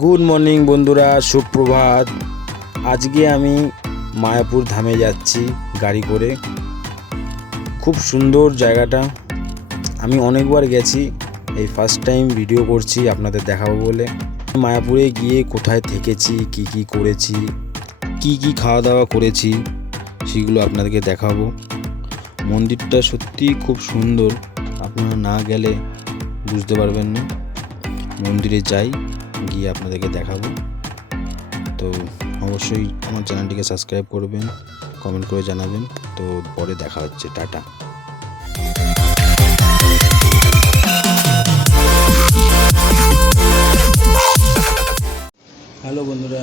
Good morning বন্ধুরা, সুপ্রভাত। আজকে আমি মায়াপুর ধামে যাচ্ছি গাড়ি করে। খুব সুন্দর জায়গাটা। আমি অনেকবার গেছি, এই ফার্স্ট টাইম ভিডিও করছি, আপনাদের দেখাবো বলে। মায়াপুরে গিয়ে কোথায় থেকেছি, কি কি করেছি, কি কি খাওয়া দাওয়া করেছি, সেগুলো আপনাদেরকে দেখাবো। মন্দিরটা সত্যি খুব সুন্দর। আপনারা না গেলে বুঝতে পারবেন না। মন্দিরে যাই। গিয়ে আপনাদেরকে দেখাবো। তো অবশ্যই আমার চ্যানেলটিকে সাবস্ক্রাইব করবেন, কমেন্ট করে জানাবেন। তো পরে দেখা হচ্ছে, টাটা। হ্যালো বন্ধুরা,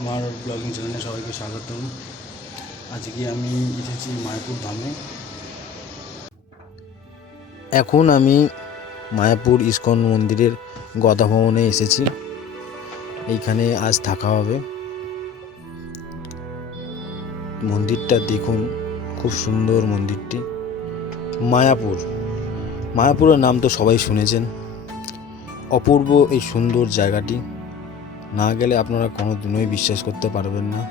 আমার ব্লগিং চ্যানেলে সবাইকে স্বাগতম। আজকে আমি এসেছি মায়াপুর ধামে। এখন আমি মায়াপুর ইস্কন মন্দিরের গদা ভবনে এসেছি। এইখানে আজ থাকা হবে। মন্দিরটা দেখুন, খুব সুন্দর মন্দিরটি। মায়াপুর। মায়াপুরের নাম তো সবাই শুনেছেন। অপূর্ব এই সুন্দর জায়গাটি। না গেলে আপনারা কোনো দিনই বিশ্বাস করতে পারবেন না।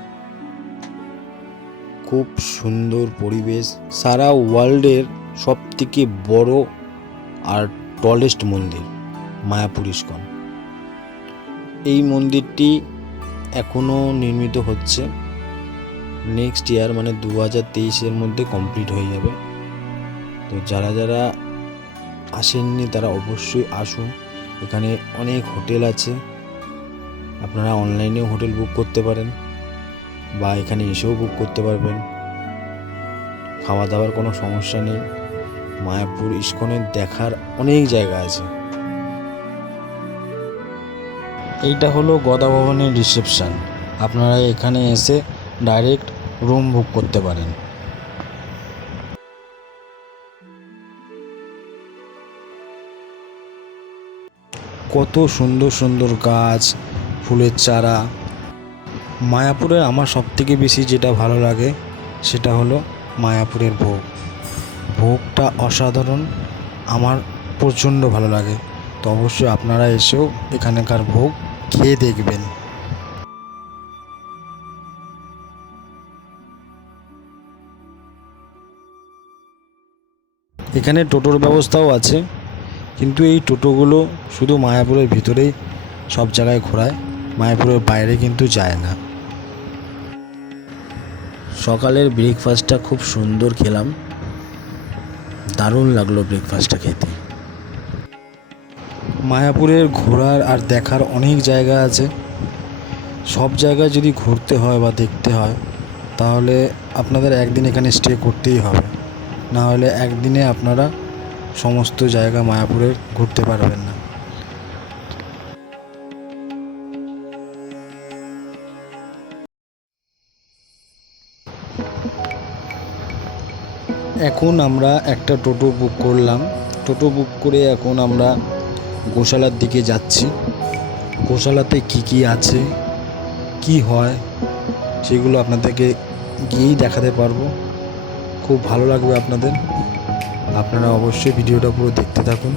খুব সুন্দর পরিবেশ। সারা ওয়ার্ল্ডের সব থেকে বড় আর টলেস্ট মন্দির। মায়াপুর ইস্কন এই মন্দিরটি এখনও নির্মিত হচ্ছে। নেক্সট ইয়ার মানে দু হাজার তেইশের মধ্যে কমপ্লিট হয়ে যাবে। তো যারা যারা আসেননি তারা অবশ্যই আসুন। এখানে অনেক হোটেল আছে। আপনারা অনলাইনেও হোটেল বুক করতে পারেন বা এখানে এসেও বুক করতে পারবেন। খাওয়া দাওয়ার কোনো সমস্যা নেই। মায়াপুর ইস্কনের দেখার অনেক জায়গা আছে। এইটা হলো গদা ভবনের রিসেপশন। আপনারা এখানে এসে ডাইরেক্ট রুম বুক করতে পারেন। কত সুন্দর সুন্দর গাছ, ফুলের চারা। মায়াপুরের আমার সবথেকে বেশি যেটা ভালো লাগে, সেটা হলো মায়াপুরের ভোগ। ভোগটা অসাধারণ, আমার প্রচণ্ড ভালো লাগে। তো অবশ্যই আপনারা এসেও এখানকার ভোগ খেয়ে দেখবেন। এখানে টোটোর ব্যবস্থাও আছে, কিন্তু এই টোটোগুলো শুধু মায়াপুরের ভিতরেই সব জায়গায় ঘোরায়, মায়াপুরের বাইরে কিন্তু যায় না। সকালের ব্রেকফাস্টটা খুব সুন্দর খেলাম। দারুণ লাগল ব্রেকফাস্টটা খেতে। মায়াপুরের ঘোরার আর দেখার অনেক জায়গা আছে। সব জায়গায় যদি ঘুরতে হয় বা দেখতে হয়, তাহলে আপনাদের একদিন এখানে স্টে করতেই হবে। না হলে একদিনে আপনারা সমস্ত জায়গা মায়াপুরের ঘুরতে পারবেন না। এখন আমরা একটা টোটো বুক করলাম। টোটো বুক করে এখন আমরা গোশালার দিকে যাচ্ছি। গোশালাতে কি কি আছে, কি হয়, সেগুলো আপনাদেরকে গিয়েই দেখাতে পারব। খুব ভালো লাগবে আপনাদের। আপনারা অবশ্যই ভিডিওটা পুরো দেখতে থাকুন।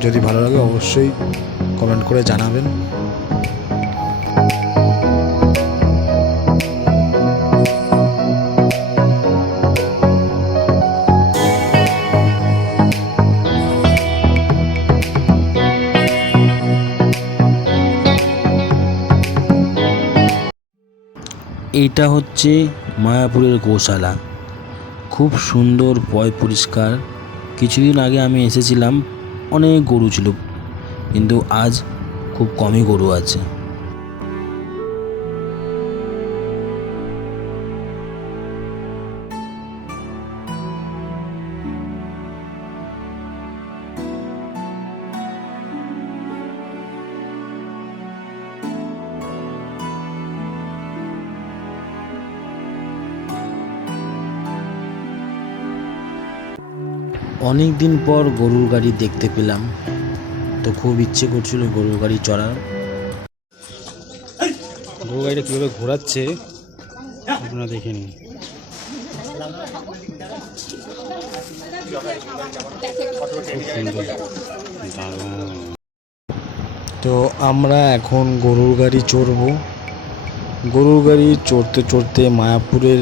যদি ভালো লাগে অবশ্যই কমেন্ট করে জানাবেন। এইটা হচ্ছে মায়াপুরের গোশালা। খুব সুন্দর, পয় পরিষ্কার। কিছুদিন আগে আমি এসেছিলাম, অনেক গরু ছিল, কিন্তু আজ খুব কমই গরু আছে। অনেক দিন পর গরুর গাড়ি দেখতে পেলাম। তো খুব ইচ্ছে করছিল গরুর গাড়ি চড়ার। গরুর গাড়িটা কীভাবে ঘোরাচ্ছে, আপনারা দেখে নিন। তো আমরা এখন গরুর গাড়ি চড়বো। গরুর গাড়ি চড়তে চড়তে মায়াপুরের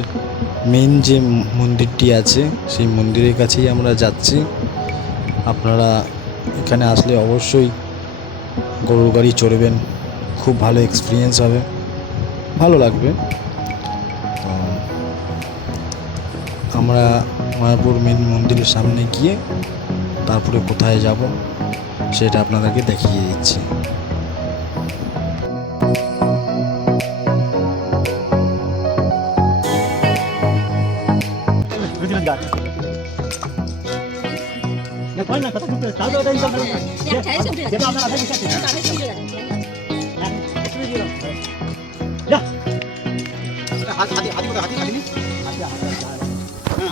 মেন যে মন্দিরটি আছে, সেই মন্দিরের কাছেই আমরা যাচ্ছি। আপনারা এখানে আসলে অবশ্যই গরুর গাড়ি চড়বেন, খুব ভালো এক্সপিরিয়েন্স হবে। ভালো লাগবে। আমরা মায়াপুর মেন মন্দিরের সামনে গিয়ে তারপরে কোথায় যাব, সেটা আপনাদেরকে দেখিয়ে দিচ্ছি।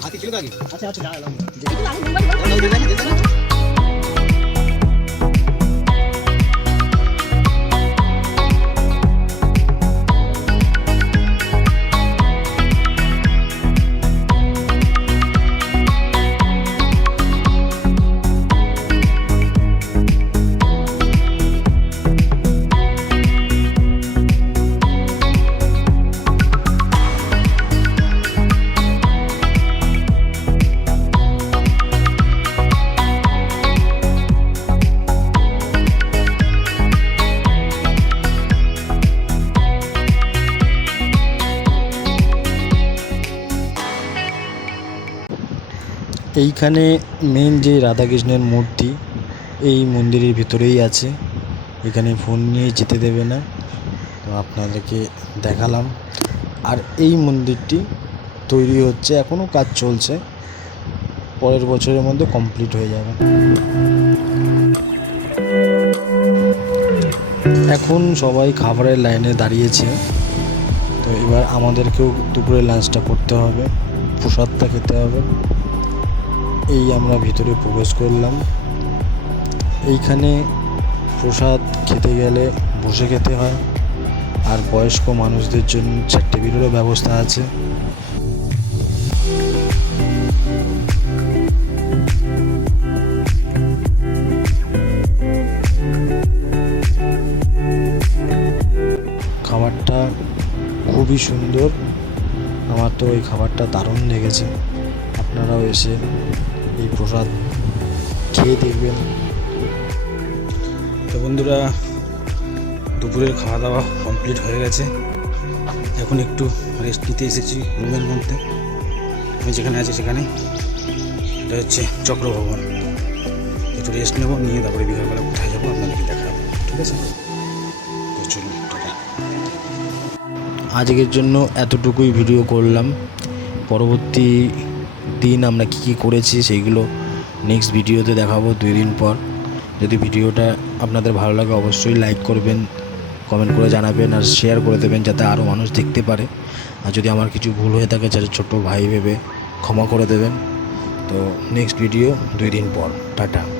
হাতি ছিল আগে আচ্ছা আচ্ছা এইখানে মেন যে রাধাকৃষ্ণের মূর্তি, এই মন্দিরের ভিতরেই আছে। এখানে ফোন নিয়ে যেতে দেবে না। তো আপনাদেরকে দেখালাম। আর এই মন্দিরটি তৈরি হচ্ছে এখনও কাজ চলছে। পরের বছরের মধ্যে কমপ্লিট হয়ে যাবে। এখন সবাই খাবারের লাইনে দাঁড়িয়েছে। তো এবার আমাদেরকেও দুপুরে লাঞ্চটা করতে হবে। প্রসাদটা খেতে হবে। এই আমরা ভিতরে প্রবেশ করলাম। এইখানে প্রসাদ খেতে গেলে বসে খেতে হয়। আর বয়স্ক মানুষদের জন্য টেবিলেরও ব্যবস্থা আছে। খাবারটা খুবই সুন্দর। আমার তো ওই খাবারটা দারুণ লেগেছে। আপনারাও এসে এই প্রসাদ খেয়ে দেখবেন। তো বন্ধুরা, দুপুরের খাওয়া দাওয়া কমপ্লিট হয়ে গেছে। এখন একটু রেস্ট নিতে এসেছি রুমের মধ্যে। আমি যেখানে আছি সেখানে। এটা হচ্ছে চক্রভবন। একটু রেস্ট নেব, নিয়ে তারপরে বিকালবেলা কোথায় যাব আপনাদেরকে দেখাবো। ঠিক আছে? তো চলুন আজকের জন্য এতটুকুই ভিডিও করলাম। পরবর্তী দিন আমরা কী কী করেছি সেইগুলো নেক্সট ভিডিওতে দেখাবো দুই দিন পর। যদি ভিডিওটা আপনাদের ভালো লাগে অবশ্যই লাইক করবেন কমেন্ট করে জানাবেন আর শেয়ার করে দেবেন যাতে আরও মানুষ দেখতে পারে। আর যদি আমার কিছু ভুল হয়ে থাকে যাতে ছোটো ভাই ভেবে ক্ষমা করে দেবেন। তো নেক্সট ভিডিও দুই দিন পর। টাটা।